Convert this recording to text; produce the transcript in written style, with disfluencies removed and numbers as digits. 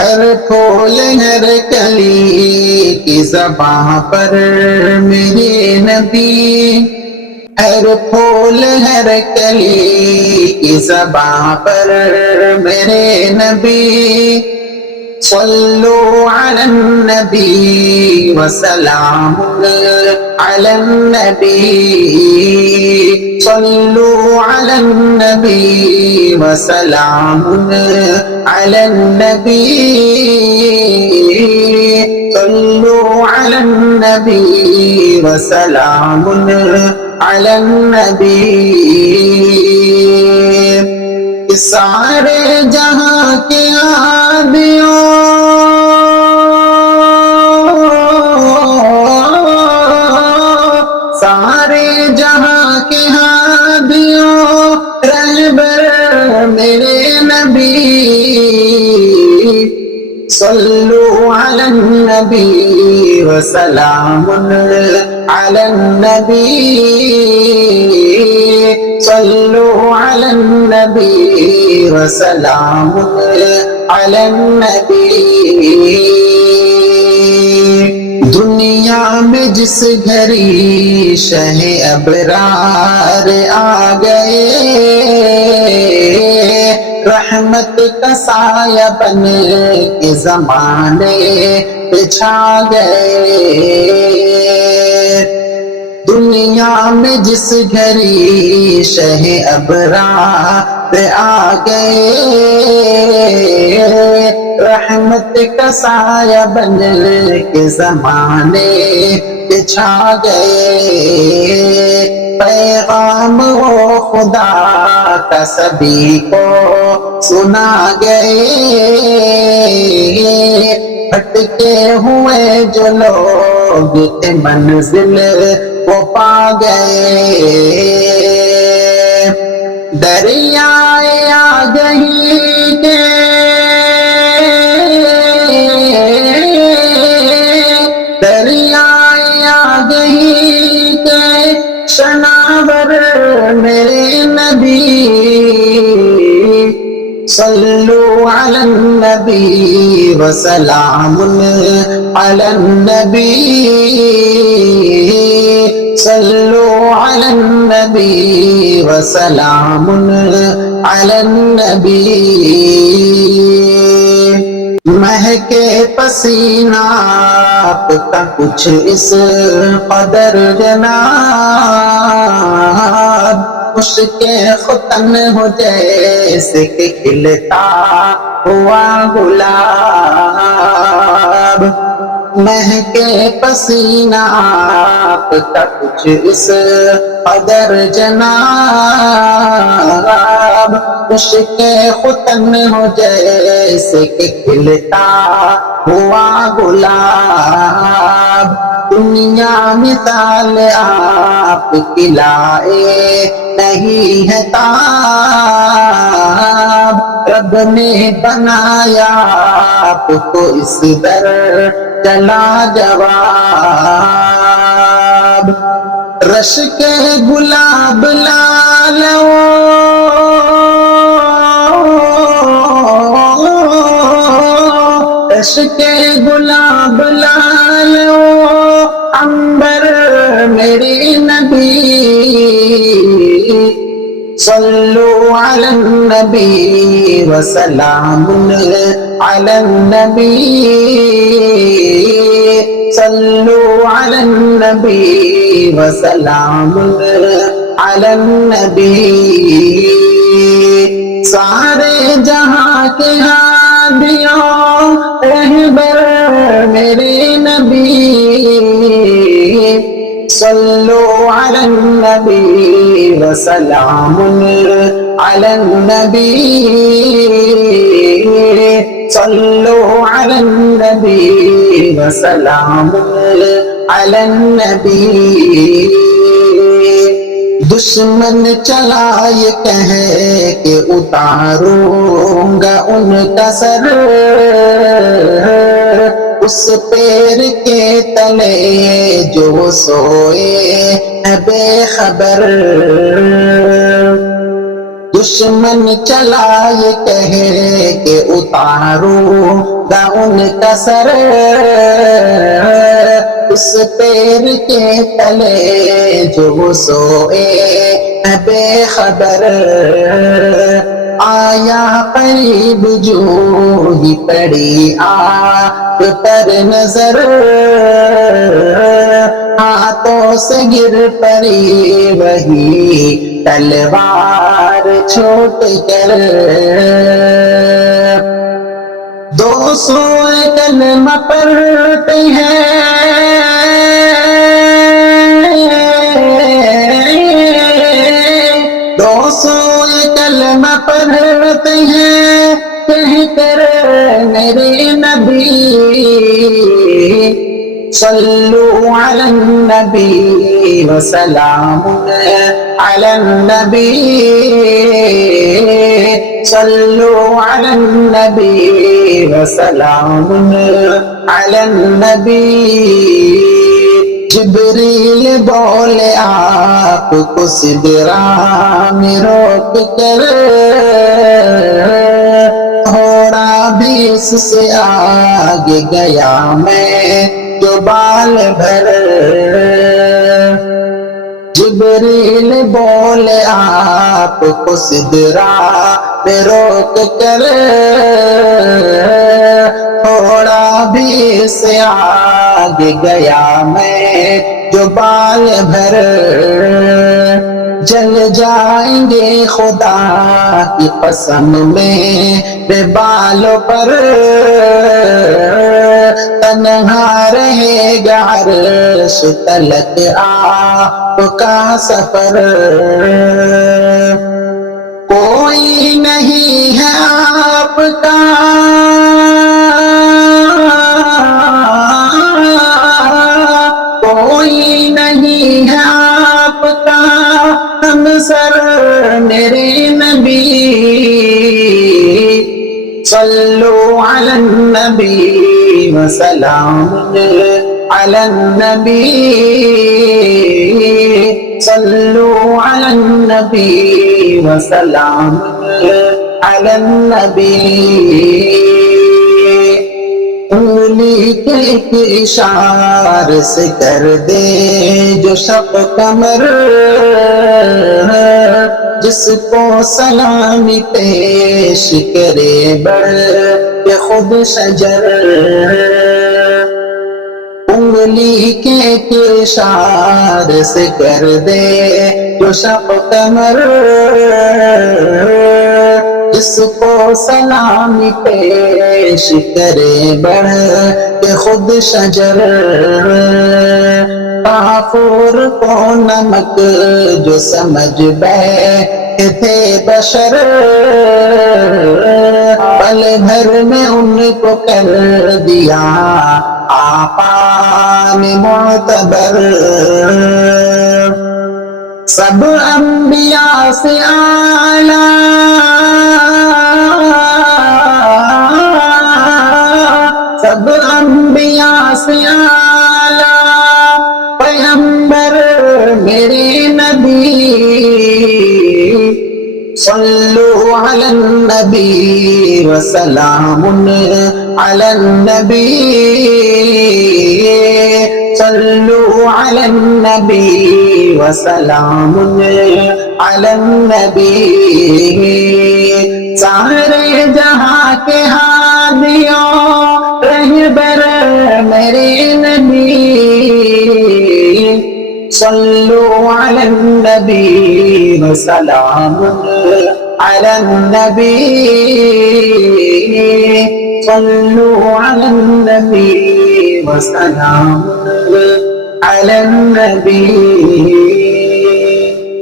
ہر پھول ہر کلی کی زباں پر میرے نبی، ہر پھول ہر کلی کی زباں پر میرے نبی، صلو علی النبی وسلام علی النبی، صلو علی النبی وسلام علی النبی، صلو علی النبی وسلام علی النبی۔ سارے جہاں کے عادیوں سارے جہاں کے ہادیوں رہبر میرے نبی، صلو علی النبی وسلام علی النبی، صلو علی النبی وسلام علی النبی۔ دنیا میں جس گھڑی شہ ابرار آ گئے، رحمت کا سایہ بن کے زمانے پہ چھا گئے۔ دنیا میں جس گھڑی شہ ابرار آ گئے، رحمت کا سایہ بن کے زمانے پہ چھا گئے۔ پیغام وہ خدا کا سبھی کو سنا گئے، بھٹکے ہوئے جو لوگ تھے منزل وہ پا گئے۔ دریائے آگہی کے دریائے آگہی کے شناور میرے نبی، صلو علی النبی وسلام علی النبی، صلو علی النبی وسلام علی النبی۔ مہکے پسینہ آپ کا کچھ اس قدر جناب، مشک ختن ہو جیسے کہ کھلتا ہوا گلاب، مہکے پسینہ آپ کا کچھ اس قدر جناب، مشک ختن ہو جیسے کہ کھلتا ہوا گلاب، دنیا مثال آپ کی لائے نہیں ہے تاب، رب نے بنایا آپ کو اس در چلا جواب، رش کے گلاب لالو رش کے گلاب لالو عنبر میرے نبی، صلو علی النبی وسلام علی النبی، صلو علی النبی وسلام علی النبی۔ سارے جہاں کے ہادیوں رہبر میرے نبی، صلو علی النبی وسلام علی النبی، صلو علی النبی وسلام علی النبی۔ دشمن چلا یہ کہے کہ اتاروں گا ان کا سر، اس پیر کے تلے جو سوئے ہے بے خبر، دشمن چلا یہ کہے کہ اتاروں ہوگا ان کا سر اس پیر کے تلے جو وہ سوئے ہے بے خبر آیا قریب جو ہی پڑی آنکھ پر نظر ہاتھوں سے گر پڑی وہی تلوار چھوٹ کر دو سوئے کلمہ پڑھتے ہیں دو سوئے کلمہ پڑھتے ہیں کہہ کر میرے نبی صلو علی النبی وسلام علی النبی صلو علی النبی وسلام علی النبی جبریل بولے آپ کو سدرا میں روک کر تھوڑا بھی اس سے آگے گیا میں جو بال بھر جبریل بولے آپ کو سدرا میں روک کر تھوڑا بھی سے آگے گیا میں جو بال بھر جل جائیں گے خدا کی قسم میرے بالوں پر تنہا رہے گا عرش تلک آپ کا سفر کوئی نہیں ہے آپ کا کوئی نہیں ہے آپ کا ہم سر میرے نبی صلو علی النبی وسلام علی النبی صلو علی النبی وسلام علی النبی انگلی کے ایک اشارے سے کر دے جو شب قمر جس کو سلامی پیش کرے بڑھ کے خود شجر انگلی کے ایک اشارے سے کر دے جو شب قمر جس کو سلامی پیش کرے بڑھ کے خود شجر کافور کو نمک جو سمجھ بیٹھے تھے بشر پل بھر میں ان کو کر دیا آقا نے معتبر سب انبیاء سے اعلیٰ سب انبیاء سے اعلیٰ پیغمبر میرے نبی صلو علی النبی وسلام علی النبی صلو علی النبی وسلام علی النبی سارے جہاں کے ہادیوں رہبر میرے نبی صلو علی النبی وسلام علی النبی صلو علی النبی وسلام علی النبی